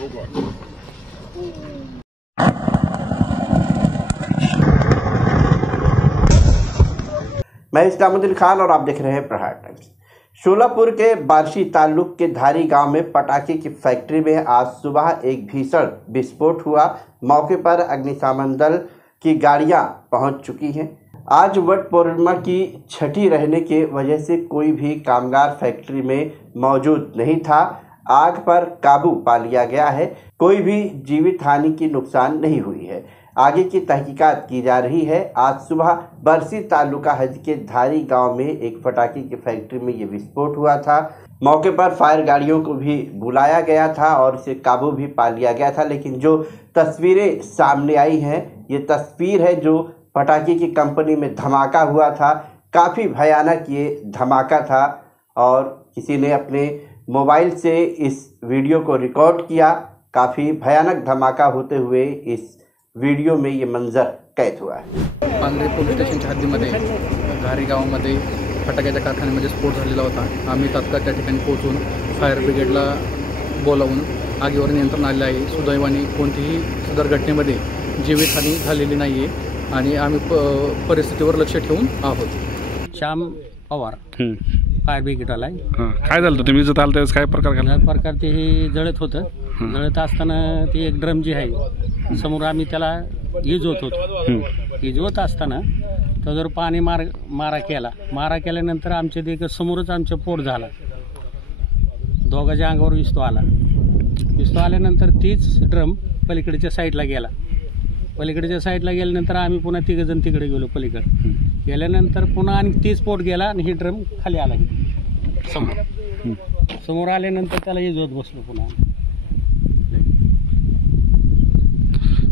मैं इस्लामुद्दीन खान और आप देख रहे हैं प्रहार टाइम्स। शोलापुर के बार्शी ताल्लुक के धारी गांव में पटाखे की फैक्ट्री में आज सुबह एक भीषण विस्फोट हुआ। मौके पर अग्निशमन दल की गाड़ियां पहुंच चुकी हैं। आज वट पूर्णिमा की छठी रहने के वजह से कोई भी कामगार फैक्ट्री में मौजूद नहीं था। आग पर काबू पा लिया गया है। कोई भी जीवित हानि की नुकसान नहीं हुई है। आगे की तहकीकात की जा रही है। आज सुबह बरसी तालुका हज के धारी गांव में एक पटाखे की फैक्ट्री में ये विस्फोट हुआ था। मौके पर फायर गाड़ियों को भी बुलाया गया था और इसे काबू भी पा लिया गया था। लेकिन जो तस्वीरें सामने आई हैं, ये तस्वीर है जो पटाखे की कंपनी में धमाका हुआ था। काफ़ी भयानक ये धमाका था और किसी ने अपने मोबाइल से इस वीडियो को रिकॉर्ड किया। काफ़ी भयानक धमाका होते हुए इस वीडियो में ये मंजर कैद हुआ है। पांगरे पोलीस स्टेशनच्या हद्दीमध्ये धारी गावामध्ये फटाक्याच्या कारखान्यामध्ये स्फोट झालेला होता। आम्ही तात्काळ त्या ठिकाणी पोहोचून फायर ब्रिगेडला बोलावून आगीवर नियंत्रण आले आहे। सुदैवाने कोणतीही सदर घटनेमध्ये जीवितहानी झालेली नाही आहे आणि आम्ही परिस्थितीवर लक्ष ठेवून आहोत। श्याम पवार फायर ब्रिगेडला आहे। काय झालं तुम्ही इथं आलं त्यावेळेस काय प्रकार घडला? प्रकार ते हे जळत होतं। जळत असताना ते एक ड्रम जी आहे समोर आम्ही त्याला इजवत होतो। इजवत असताना तो जर पाणी मारा केल्यानंतर आमच्या ते समोरच आमचं पोट झाला। दोघांच्या अंगावर विस्तो आल्यानंतर तीच ड्रम पलीकडच्या साईडला गेला। पलीकडच्या साईडला गेल्यानंतर आम्ही पुन्हा तिघजण तिकडे गेलो। पलीकडे गेल्यानंतर पुन्हा आणि तीच पोट गेला आणि ही ड्रम खाली आला। समोर आल्यानंतर त्याला इजवत बसलो पुन्हा।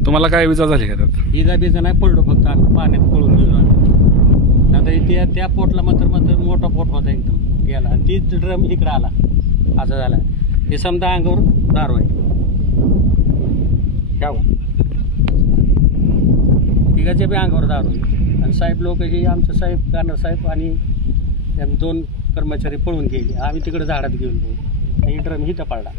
तुम्हाला काय विजा झाली का त्यात? इजा बिजा नाही, पडलो फक्त आम्ही पाण्यात पळून गेलो आम्ही। आता त्या पोटला मात्र मोठा पोट होता एकदम गेला आणि तीच ड्रम इकडे आला। असं झालं हे समजा अंगावर दारू आहे। तिघाच्या बी अंगावर दारू आहे आणि साहेब लोक हे आमचे साहेब गाणर साहेब आणि 2 कर्मचारी पळून गेले। आम्ही तिकडे झाडात गेलो। ही ड्रम इथं पडला।